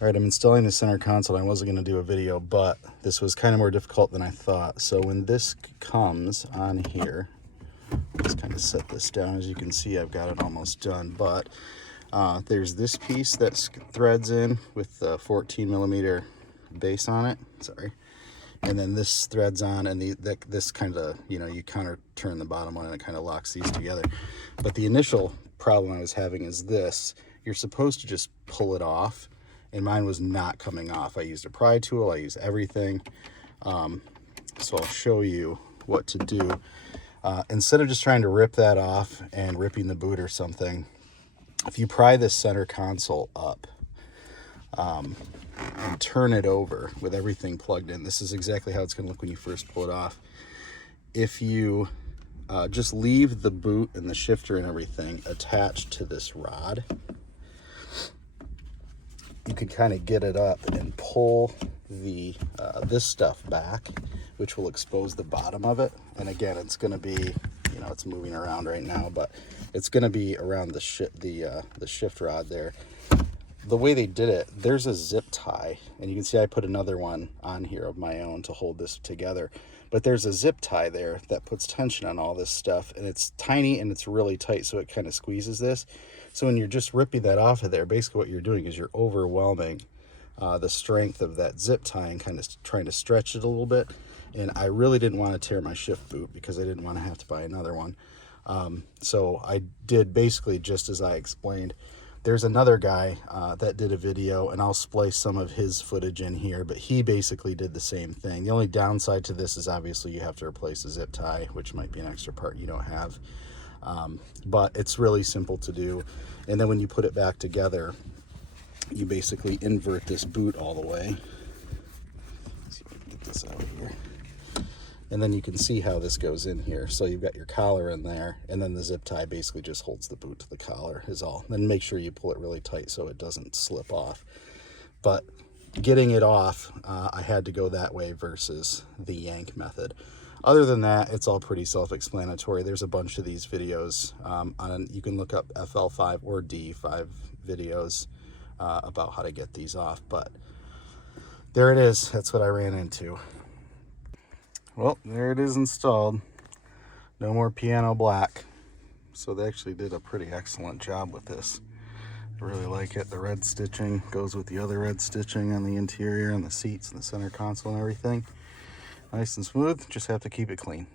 All right, I'm installing the center console. I wasn't going to do a video, but this was kind of more difficult than I thought. So when this comes on here, just kind of set this down. As you can see, I've got it almost done, but there's this piece that threads in with the 14 millimeter base on it. Sorry. And then this threads on, and this kind of, you counter turn the bottom one and it kind of locks these together. But the initial problem I was having is this. You're supposed to just pull it off, and mine was not coming off. I used a pry tool, I used everything. So I'll show you what to do. Instead of just trying to rip that off and ripping the boot or something, if you pry this center console up and turn it over with everything plugged in, this is exactly how it's going to look when you first pull it off. If you just leave the boot and the shifter and everything attached to this rod, you can kind of get it up and pull the this stuff back, which will expose the bottom of it. And again, it's going to be, it's moving around right now, but it's going to be around the shift rod there. The way they did it, there's a zip tie, and you can see I put another one on here of my own to hold this together. But there's a zip tie there that puts tension on all this stuff, and it's tiny and it's really tight, so it kind of squeezes this. So when you're just ripping that off of there, basically what you're doing is you're overwhelming the strength of that zip tie and kind of trying to stretch it a little bit. And I really didn't want to tear my shift boot because I didn't want to have to buy another one. So I did basically just as I explained. There's another guy that did a video, and I'll splice some of his footage in here, but he basically did the same thing. The only downside to this is obviously you have to replace the zip tie, which might be an extra part you don't have. But it's really simple to do. And then when you put it back together, you basically invert this boot all the way. Let's see if I can get this out here. And then you can see how this goes in here. So you've got your collar in there, and then the zip tie basically just holds the boot to the collar is all. Then make sure you pull it really tight so it doesn't slip off. But getting it off, I had to go that way versus the yank method. Other than that, it's all pretty self-explanatory. There's a bunch of these videos. You can look up FL5 or DE5 videos about how to get these off. But there it is. That's what I ran into. Well, there it is installed. No more piano black. So they actually did a pretty excellent job with this. I really like it. The red stitching goes with the other red stitching on the interior and the seats and the center console and everything. Nice and smooth, just have to keep it clean.